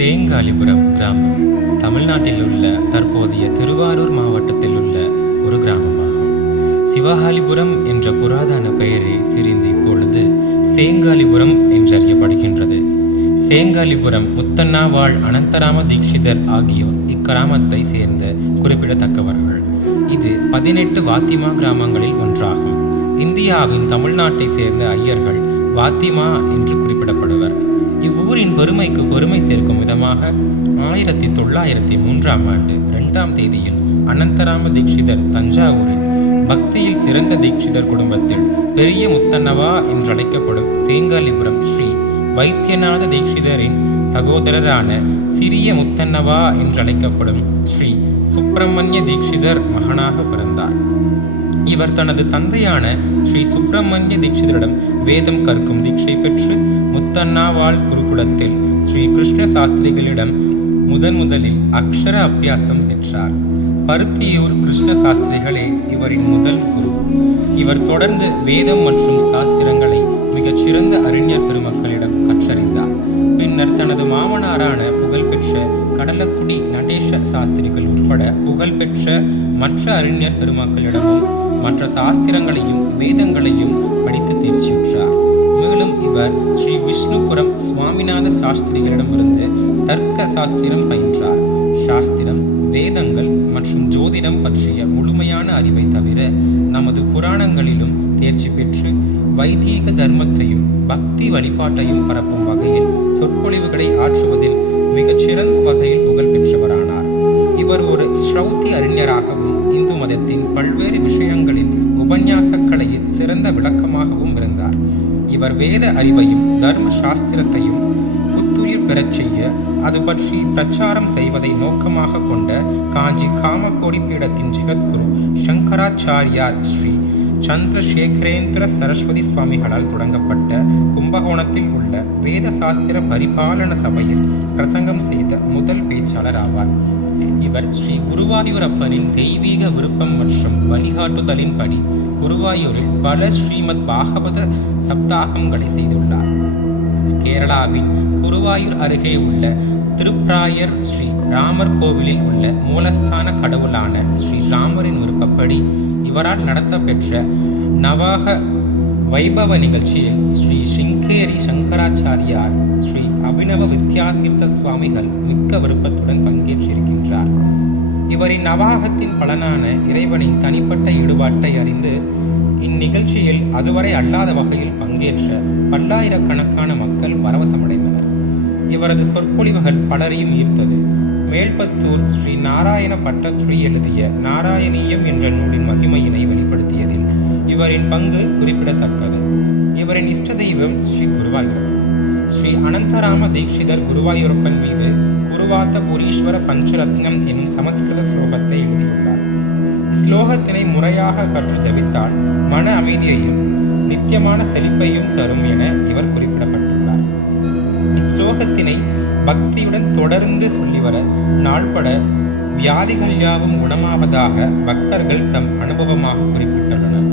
சேங்காலிபுரம் கிராமம். தமிழ்நாட்டில் உள்ள தற்போதைய திருவாரூர் மாவட்டத்தில் உள்ள ஒரு கிராமமாகும். சிவகாலிபுரம் என்ற புராதன பெயரே திரிந்து இப்பொழுது சேங்காலிபுரம் என்றறியப்படுகின்றது. சேங்காலிபுரம் முத்தண்ணாவாழ் அனந்தராம தீட்சிதர் ஆகியோர் இக்கிராமத்தை சேர்ந்த குறிப்பிடத்தக்கவர்கள். இது பதினெட்டு வாத்திமா கிராமங்களில் ஒன்றாகும். இந்தியாவின் தமிழ்நாட்டை சேர்ந்த ஐயர்கள் வாத்திமா என்று குறிப்பிடப்படுவர். இவ்வூரின் பெருமைக்கு பெருமை சேர்க்கும் விதமாக ஆயிரத்தி தொள்ளாயிரத்தி மூன்றாம் ஆண்டு இரண்டாம் தேதியில் அனந்தராம தீட்சிதர் தஞ்சாவூரில் பக்தியில் சிறந்த தீட்சிதர் குடும்பத்தில் பெரிய முத்தன்னவா என்றழைக்கப்படும் சேங்காலிபுரம் ஸ்ரீ வைத்தியநாத தீட்சிதரின் சகோதரரான சிறிய முத்தன்னவா என்றழைக்கப்படும் ஸ்ரீ சுப்பிரமணிய தீட்சிதர் மகனாக பிறந்தார். இவர் தனது தந்தையான ஸ்ரீ சுப்பிரமணிய தீட்சிதரிடம் வேதம் கற்கும் தீட்சை பெற்று முத்தண்ணாவாள் குருகுலத்தில் ஸ்ரீ கிருஷ்ண சாஸ்திரிகளிடம் முதன் முதலில் அக்ஷர அபியாசம் பெற்றார். பருத்தியூர் கிருஷ்ண சாஸ்திரிகளே இவரின் முதல் குரு. இவர் தொடர்ந்து வேதம் மற்றும் சாஸ்திரங்களை மிகச் சிறந்த அறிஞர் பெருமக்களிடம் கற்றறிந்தார். பின்னர் தனது மாமனாரான புகழ்பெற்ற கடலக்குடி நடேச சாஸ்திரிகள் உட்பட புகழ்பெற்ற மற்ற அறிஞர் பெருமக்களிடமும் மற்ற சாஸ்திரங்களையும் வேதங்களையும் படித்து தேர்ச்சியுற்றார் இவர் ஸ்ரீ விஷ்ணுபுரம் சுவாமிநாத சாஸ்திரிகளிடமிருந்து தர்க்க சாஸ்திரம் பயின்றார். சாஸ்திரம் வேதங்கள் மற்றும் ஜோதிடம் பற்றிய முழுமையான அறிவை தவிர நமது புராணங்களிலும் தேர்ச்சி பெற்று வைதீக தர்மத்தையும் பக்தி வழிபாட்டையும் பரப்பும் வகையில் சொற்பொழிவுகளை ஆற்றுவதில் மிகச்சிறந்த வகையில் புகழ் பெற்றவரானார் இவர் ஒரு ஸ்ரௌத்தி அறிஞராகவும் இந்து மதத்தின் பல்வேறு விஷயங்களில் உபன்யாச கலையில் சிறந்த விளக்கமாகவும் இவர் வேத அறிவையும் தர்ம சாஸ்திரத்தையும் புத்துயிர் பெறச் செய்ய அது பற்றி பிரச்சாரம் செய்வதை நோக்கமாக கொண்ட காஞ்சி காமகோடி பீடத்தின் ஜெகத்குரு சங்கராச்சாரியார் ஸ்ரீ சந்திரசேகரேந்திர சரஸ்வதி சுவாமிகளால் தொடங்கப்பட்ட கும்பகோணத்தில் உள்ள வேத சாஸ்திர பரிபாலன சபையில் பிரசங்கம் செய்த முதல் பேச்சாளர் ஆவார். இவர் ஸ்ரீ குருவாயூரப்பனின் தெய்வீக விருப்பம் மற்றும் வழிகாட்டுதலின்படி குருவாயூரில் பல ஸ்ரீமத் பாகவத சப்தாகங்களை செய்துள்ளார். கேரளாவின் குருவாயூர் அருகே உள்ள திருப்ராயர் ஸ்ரீ ராமர் கோவிலில் உள்ள மூலஸ்தான கடவுளான ஸ்ரீ ராமரின் விருப்பப்படி இவரால் நடத்தப்பெற்ற நவாக வைபவ நிகழ்ச்சியில் ஸ்ரீ சிங்கேரி சங்கராச்சாரியார் ஸ்ரீ அபினவ வித்யாதீர்த்த சுவாமிகள் மிக்க விருப்பத்துடன் பங்கேற்றிருக்கின்றார். இவரின் நவாகத்தின் பலனான இறைவனின் தனிப்பட்ட ஈடுபாட்டை அறிந்து இந்நிகழ்ச்சியில் அதுவரை அல்லாத வகையில் பங்கேற்ற பல்லாயிரக்கணக்கான மக்கள் பரவசமடைந்தனர். இவரது சொற்பொழிவுகள் பலரையும் ஈர்த்தது. மேல்பத்தூர் ஸ்ரீ நாராயண பட்டத்ரி எழுதிய நாராயணீயம் என்ற நூலின் மகிமையினை வெளிப்படுத்தியதில் இவரின் பங்கு குறிப்பிடத்தக்கது. இவரின் இஷ்ட தெய்வம் ஸ்ரீ குருவாயூர். ஸ்ரீ அனந்தராம தீட்சிதர் குருவாயூரப்பன் மீது குருவாத்த பஞ்சரத்னம் என்னும் சமஸ்கிருத ஸ்லோகத்தை எழுதியுள்ளார். ஸ்லோகத்தினை முறையாக கற்று ஜபித்தால் மன அமைதியையும் நித்தியமான செழிப்பையும் தரும் என இவர் குறிப்பிடப்பட்டுள்ளார். இஸ்லோகத்தினை பக்தியுடன் தொடர்ந்து சொல்லி வர நாள்பட வியாதிகள் யாவும் குணமாவதாக பக்தர்கள் தம் அனுபவமாக குறிப்பிட்டுள்ளனர்.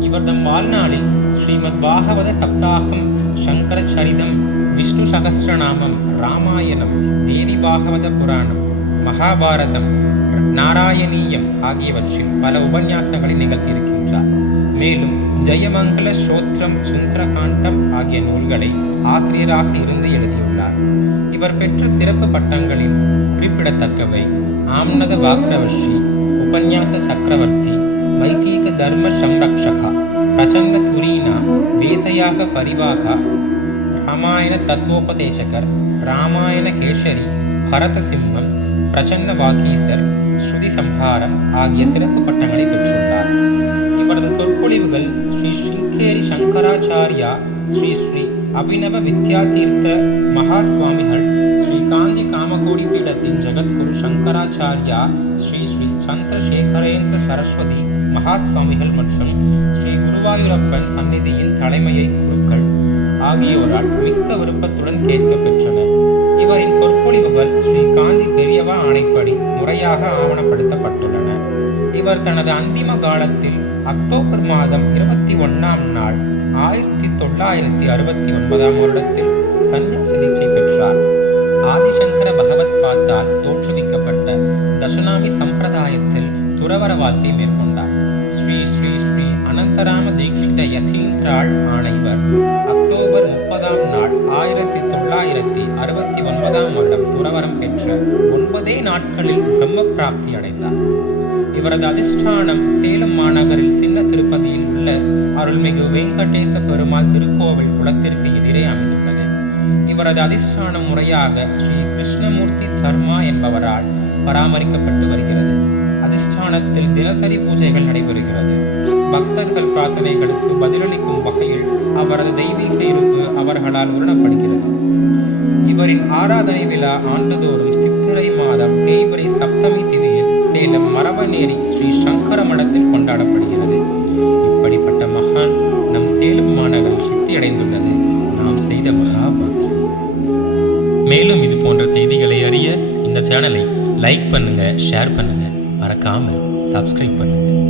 இவர் தம் வாழ்நாளில் ஸ்ரீமத் பாகவத சப்தாகம் சங்கரச்சரிதம் விஷ்ணு சகசிரநாமம் ராமாயணம் தேவி பாகவத புராணம் மகாபாரதம் நாராயணீயம் ஆகியவற்றில் பல உபன்யாசங்களை நிகழ்த்தியிருக்கின்றார். மேலும் ஜெயமங்கல ஸ்ரோத்ரம் சுந்தரகாண்டம் ஆகிய நூல்களை ஆசிரியராக இருந்து எழுதியுள்ளார். இவர் பெற்ற சிறப்பு பட்டங்களில் குறிப்பிடத்தக்கவை ஆம்னத வாக்ரவர்ஷி உபன்யாச சக்கரவர்த்தி வைதீக தர்ம சம்ரக்ஷகா பிரசன்ன துரீனா வேதையாக பரிவாகா. ராமாயண தத்துவோபதேசகர் ராமாயண கேசரி பரத சிம்மம் பிரச்சன்ன வாகீசர் ஸ்ருதி சம்ஹாரம் ஆகிய சிறப்பு பட்டங்களை பெற்றுள்ளார். இவரது சொற்பொழிவுகள் ஸ்ரீ ஸ்ருங்கேரி சங்கராச்சாரியா ஸ்ரீ ஸ்ரீ அபினவ வித்யாதீர்த்த மகா சுவாமிகள் காஞ்சி காமகோடி பீடத்தின் ஜெகத்குரு சங்கராச்சாரியா ஸ்ரீ ஸ்ரீ சந்திரசேகரேந்திர சரஸ்வதி மகாஸ்வாமிகள் மற்றும் ஸ்ரீ குருவாயூரப்பன் சந்நிதியின் தலைமையை குருக்கள் ஆகியோரால் மிக்க விருப்பத்துடன் கேட்க பெற்றனர் இவரின் சொற்பொழிவுகள் ஸ்ரீ காஞ்சி பெரியவா ஆணைப்படி முறையாக ஆவணப்படுத்தப்பட்டுள்ளன. இவர் தனது அந்திம காலத்தில் அக்டோபர் மாதம் இருபத்தி ஒன்னாம் நாள் ஆயிரத்தி தொள்ளாயிரத்தி அறுபத்தி ஒன்பதாம் வருடத்தில் சந்நியாச சிகிச்சை பெற்றார். ஆதிசங்கர பகவத் பாத்தால் தோற்றுவிக்கப்பட்ட தசுனாமி சம்பிரதாயத்தில் துறவர வாழ்க்கை மேற்கொண்டார். ஸ்ரீ ஸ்ரீ ஸ்ரீ அனந்தராம தீட்சித யதீந்திராள் ஆணைவர். அக்டோபர் முப்பதாம் நாள் ஆயிரத்தி தொள்ளாயிரத்தி அறுபத்தி ஒன்பதாம் வருடம் துறவரம் பெற்ற ஒன்பதே நாட்களில் பிரம்ம பிராப்தி அடைந்தார். இவரது அதிஷ்டானம் சேலம் மாநகரில் சின்ன திருப்பதியில் உள்ள அருள்மிகு வெங்கடேச பெருமாள் திருக்கோவில் குளத்திற்கு எதிரே அமைந்துள்ளது. இவரது அதிஷ்டான முறையாக ஸ்ரீ கிருஷ்ணமூர்த்தி சர்மா என்பவரால் பராமரிக்கப்பட்டு வருகிறது. அதிஷ்டானத்தில் தினசரி பூஜைகள் நடைபெறுகிறது. பக்தர்கள் பிரார்த்தனைகளுக்கு பதிலளிக்கும் வகையில் அவரது தெய்வீக இருப்பு அவர்களால் உணரப்படுகிறது. இவரின் ஆராதனை விழா ஆண்டுதோறும் சித்திரை மாதம் தேய்பிரை சப்தமி திதியில் சேலம் மரபநேரி ஸ்ரீ சங்கர மடத்தில் கொண்டாடப்படுகிறது. இப்படிப்பட்ட சேலம் மாநகரம் சக்தி அடைந்துள்ளது நாம் செய்த மகாபாக்கியம் மேலும் இது போன்ற செய்திகளை அறிய இந்த சேனலை லைக் பண்ணுங்க ஷேர் பண்ணுங்க. மறக்காம சப்ஸ்கிரைப் பண்ணுங்க.